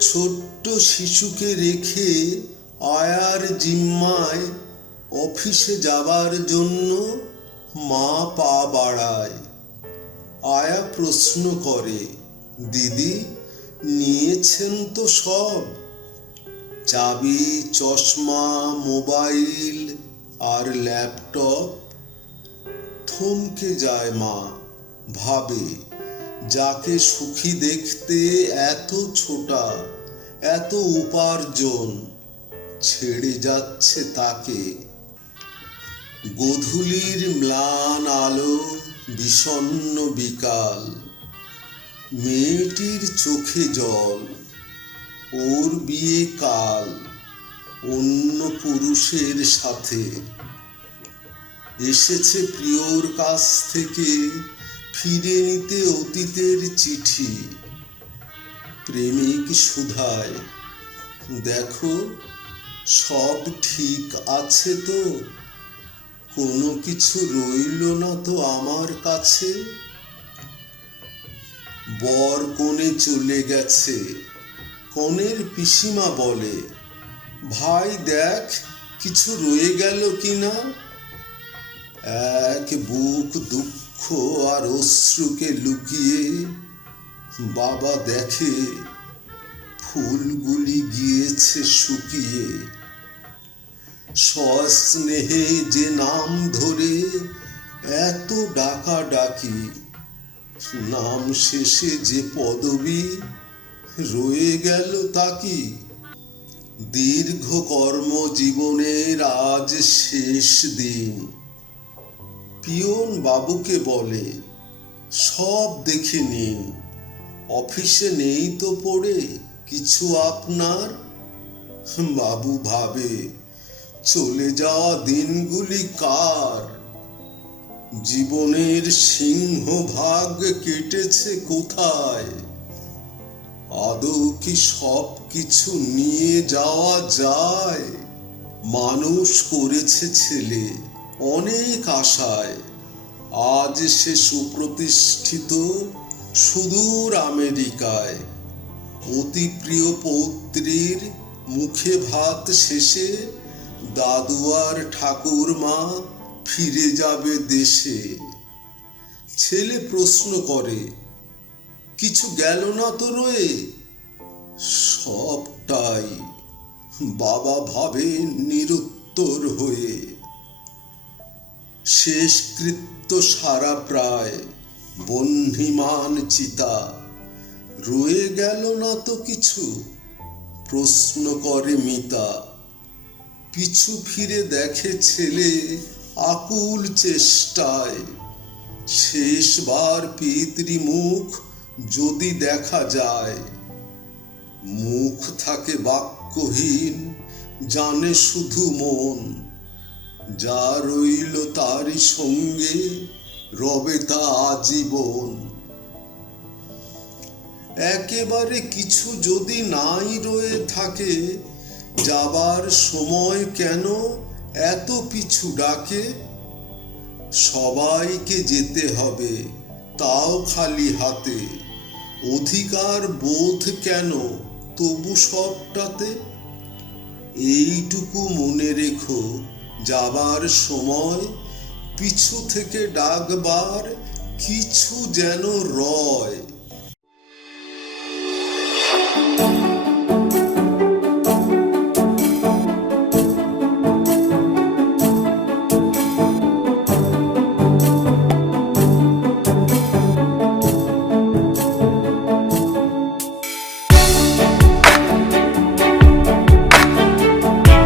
ছোট্ট শিশুকে রেখে আয়ার জিম্মায় অফিসে যাবার জন্য মা পা বাড়ায়। আয়া প্রশ্ন করে, দিদি নিয়েছেন তো সব? চাবি, চশমা, মোবাইল আর ল্যাপটপ। থমকে যায় মা, ভাবে যাকে সুখী দেখতে এত ছোটা, এত উপার্জন, ছেড়ে যাচ্ছে তাকে। গোধূলির ম্লান আলো, বিষণ্ণ বিকাল, মেয়েটির চোখে জল। ওর বিয়ে কাল, অন্য পুরুষের সাথে। এসেছে প্রিয়র কাছ থেকে ফিরে নিতে অতীতের চিঠি। প্রেমিক শুধায়, দেখো সব ঠিক আছে তো? কোনো কিছু রইল না তো আমার কাছে? বর কনে চলে গেছে। কনের পিসিমা বলে, ভাই দেখ কিছু রয়ে গেল কিনা। এক বুক দুঃখ আর অশ্রুকে লুকিয়ে বাবা দেখে ফুলগুলি গিয়েছে শুকিয়ে। সস্নেহে যে নাম ধরে এত ডাকাডাকি, নাম শেষে যে পদবী রয়ে গেল তা কি? দীর্ঘ কর্মজীবনের আজ শেষ দিন। পিয়ন বাবুকে বলে, সব দেখে নিন, অফিসে নেই তো পড়ে কিছু আপনার। বাবু ভাবে, চলে যাওয়া দিনগুলি কার? জীবনের সিংহভাগ কেটেছে কোথায়? আদৌ কি সব কিছু নিয়ে যাওয়া যায়? মানুষ করেছে ছেলে অনেক আশায়, আজ সে সুপ্রতিষ্ঠিত সুদূর আমেরিকায়। অতি প্রিয় পৌত্রীর মুখে ভাত শেষে দাদু আর ঠাকুরমা ফিরে যাবে দেশে। ছেলে প্রশ্ন করে, কিছু গেল না তো রয়ে? সবটাই, বাবা ভাবে নিরুত্তর হয়ে। শেষকৃত্য সারা প্রায়, বহ্নিমান চিতা। রয়ে গেল না তো কিছু? প্রশ্ন করে মিতা। পিছু ফিরে দেখে ছেলে আকুল চেষ্টায়, শেষবার পিতৃমুখ যদি দেখা যায়। মুখ থাকে বাক্যহীন, জানে শুধু মন, যা রইল তারই সঙ্গে রবে তা আজীবন। একেবারে কিছু যদি নাই রয়ে থাকে, যাবার সময় কেন এত পিছু ডাকে? সবাইকে যেতে হবে, তাও খালি হাতে। অধিকার বোধ কেন তবু সবটাতে? এইটুকু মনে রেখো, যাবার সময় পিছু থেকে ডাকবার কিছু যেন রয়।